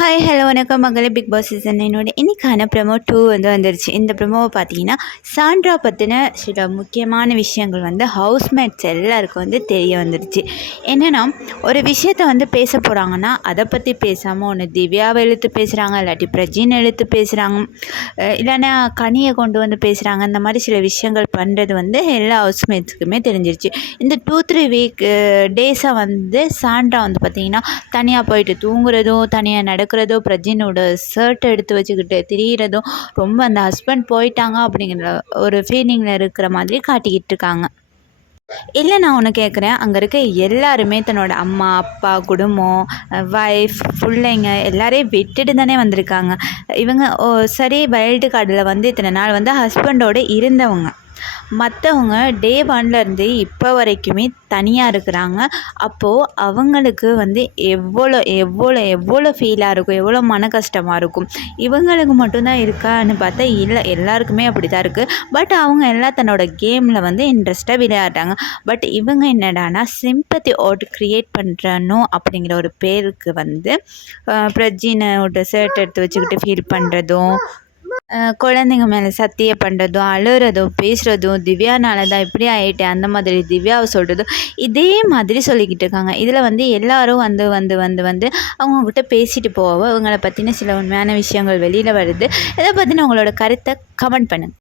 Hi hello வணக்கம். மகளே big Boss season என்னோட இன்னைக்கான ப்ரமோ டூ வந்து வந்துருச்சு. இந்த ப்ரமோவை பார்த்தீங்கன்னா சாண்ட்ரா பற்றின சில முக்கியமான விஷயங்கள் வந்து ஹவுஸ்மேட்ஸ் எல்லாருக்கும் வந்து தெரிய வந்துருச்சு. என்னென்னா ஒரு விஷயத்த வந்து பேச போகிறாங்கன்னா அதை பற்றி பேசாமல் ஒன்று திவ்யாவை எழுத்து பேசுகிறாங்க இல்லாட்டி பிரஜின் எழுத்து பேசுகிறாங்க இல்லைன்னா கனியை கொண்டு வந்து பேசுகிறாங்க இந்த மாதிரி சில விஷயங்கள் பண்ணுறது வந்து எல்லா ஹவுஸ்மேட்ஸுக்குமே தெரிஞ்சிருச்சு. இந்த டூ த்ரீ வீக் டேஸாக வந்து சாண்ட்ரா வந்து பார்த்திங்கன்னா தனியாக போயிட்டு தூங்குறதும் தனியாக நடக்கிறதோ பிரஜினோட ஷர்ட் எடுத்து வச்சுக்கிட்டு திரியிறதும் ரொம்ப அந்த ஹஸ்பண்ட் போயிட்டாங்க அப்படிங்கிற ஒரு ஃபீலிங்கில் இருக்கிற மாதிரி காட்டிக்கிட்டு இருக்காங்க. இல்லை நான் ஒன்று கேட்குறேன் அங்கே இருக்க எல்லாருமே தன்னோட அம்மா அப்பா குடும்பம் ஒய்ஃப் பிள்ளைங்க எல்லாரையும் விட்டுட்டு தானே வந்திருக்காங்க. இவங்க ஓ சரி வைல்டு கார்டில் வந்து இத்தனை நாள் வந்து ஹஸ்பண்டோடு இருந்தவங்க. மற்றவங்க டே ஒன்லேருந்து இப்போ வரைக்குமே தனியாக இருக்கிறாங்க. அப்போது அவங்களுக்கு வந்து எவ்வளோ எவ்வளோ எவ்வளோ ஃபீலாக இருக்கும் எவ்வளோ மன கஷ்டமாக இருக்கும். இவங்களுக்கு மட்டும்தான் இருக்கான்னு பார்த்தா இல்லை எல்லாருக்குமே அப்படி தான் இருக்குது பட் அவங்க எல்லாம் தன்னோட கேமில் வந்து இன்ட்ரெஸ்ட்டாக விளையாடுறாங்க. பட் இவங்க என்னடானா சிம்பத்தி ஓட்டு க்ரியேட் பண்ணுறணும் அப்படிங்கிற ஒரு பேருக்கு வந்து பிரஜினோட ஷர்ட் எடுத்து வச்சுக்கிட்டு ஃபீல் பண்ணுறதும் குழந்தைங்க மேலே சத்தியம் பண்ணுறதும் அழுகிறதும் பேசுகிறதும் திவ்யானால தான் இப்படி ஆகிட்டேன் அந்த மாதிரி திவ்யாவை சொல்கிறதும் இதே மாதிரி சொல்லிக்கிட்டு இருக்காங்க. இதில் வந்து எல்லாரும் வந்து வந்து வந்து வந்து அவங்கக்கிட்ட பேசிட்டு போவோம் அவங்கள பற்றின சில உண்மையான விஷயங்கள் வெளியில் வருது. இதை பற்றின உங்களோட கருத்தை கமெண்ட் பண்ணுங்கள்